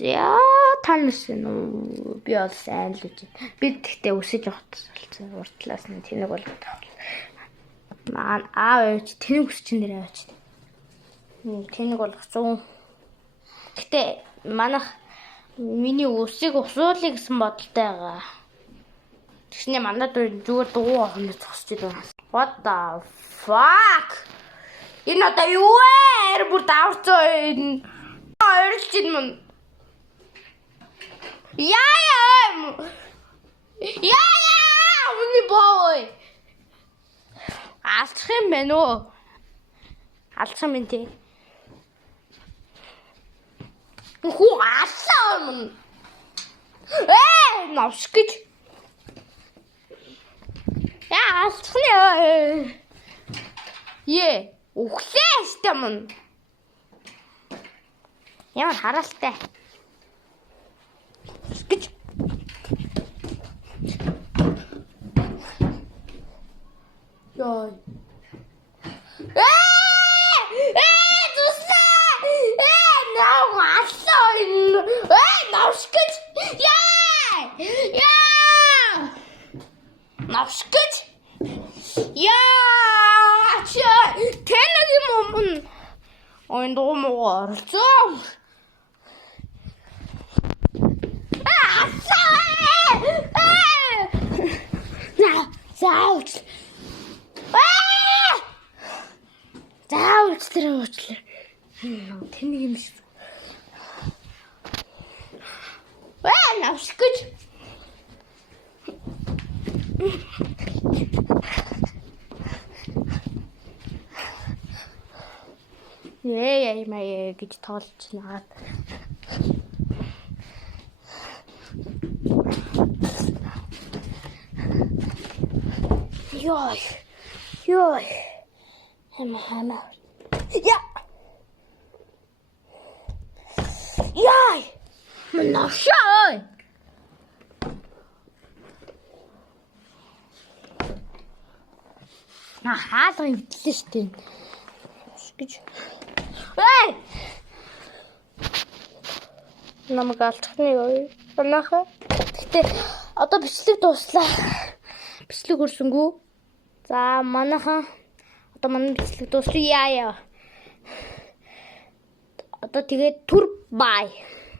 Яа танаас нь би бол сайн л үгүй. Би тэгтээ өсөж явахтсан уртлаас нь тэнэг болгоод авах. Маань аав ээж тэнэг өсчин дээр аваач. Тэнэг болгох 100. Гэтэ манайх миний өсийг усуулъя гэсэн бодолтой байгаа. Тэгснэ мандад зүгээр дуу хоног зогсож байна. What the fuck? Энэ одоо юу вэ? Бүр давцоо энэ. Ойрлж юм. Яа! Миний боо. Алцах юм бэ нөө? Алцах юм тий. Хүү алцаа юм. Навш гэж. Яа алцах нь. Өглөө штэ мөн. Ямар хараалтай. Гэж. Яа. Тусаа. Наваалаа. Навш гэж. Навш гэж. Тэнэг юм уу? Ой дому орцоо. Заавч. Заавч тэр уучлаа. Тэнэг юм шиг. Навш гэж. Яа гэж тоолж нагаад. Ёй. Хама. Яй. Манашаа. Хаалга ивдлээ штэ. Гэж. Намайг алцахны юу? Манайхаа. Гэтэ одоо бичлэг дууслаа. Бичлэг өрсөнгөө. За манайхаа одоо манай бичлэг дуусчих яа. Одоо тэгээд түр бай.